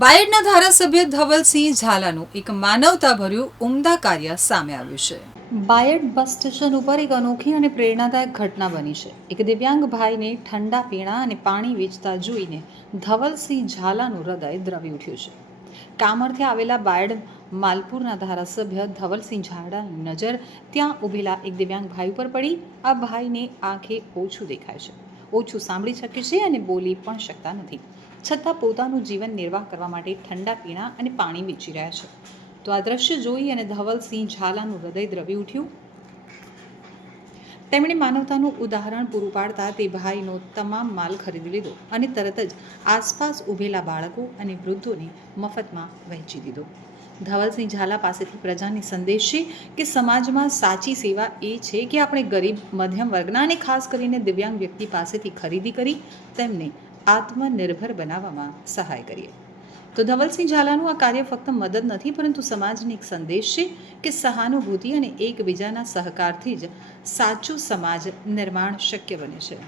બાયડના ધારાસભ્ય ધવલસિંહ ઝાલાનું એક માનવતાભર્યું ઉમદા કાર્ય સામે આવ્યું છે. બાયડ બસ સ્ટેશન ઉપર એક અનોખી અને પ્રેરણાદાયક ઘટના બની છે. એક દિવ્યાંગ ભાઈને ઠંડા પીણા અને પાણી વેચતા જોઈને ધવલસિંહ ઝાલાનું હૃદય દ્રવી ઉઠ્યું છે. કામરથી આવેલા બાયડ માલપુરના ધારાસભ્ય ધવલસિંહ ઝાલાની નજર ત્યાં ઊભેલા એક દિવ્યાંગ ભાઈ ઉપર પડી. આ ભાઈને આંખે ઓછું દેખાય છે. ઓછું સાંભળી શકે છે અને બોલી પણ શકતા નથી. છતાં પોતાનું જીવન નિર્વાહ કરવા માટે ઠંડા પીણા અને પાણી વેચી રહ્યા છે. તો આ દ્રશ્ય જોઈ અને ધવલસિંહ ઝાલાનું હૃદય દ્રવી ઉઠ્યું. તેમણે માનવતાનું ઉદાહરણ પૂરું પાડતા તે ભાઈનો તમામ માલ ખરીદી લીધો અને તરત જ આસપાસ ઊભેલા બાળકો અને વૃદ્ધોને મફતમાં વહેંચી દીધો. ધવલસિંહ ઝાલા પાસેથી પ્રજાને સંદેશ છે કે સમાજમાં સાચી સેવા એ છે કે આપણે ગરીબ, મધ્યમ વર્ગના અને ખાસ કરીને દિવ્યાંગ વ્યક્તિ પાસેથી ખરીદી કરી તેમને આત્મનિર્ભર બનાવવામાં સહાય કરીએ. તો ધવલસિંહ ઝાલાનું આ કાર્ય ફક્ત મદદ નથી, પરંતુ સમાજને એક સંદેશ છે કે સહાનુભૂતિ અને એકબીજાના સહકારથી જ સાચું સમાજ નિર્માણ શક્ય બને છે.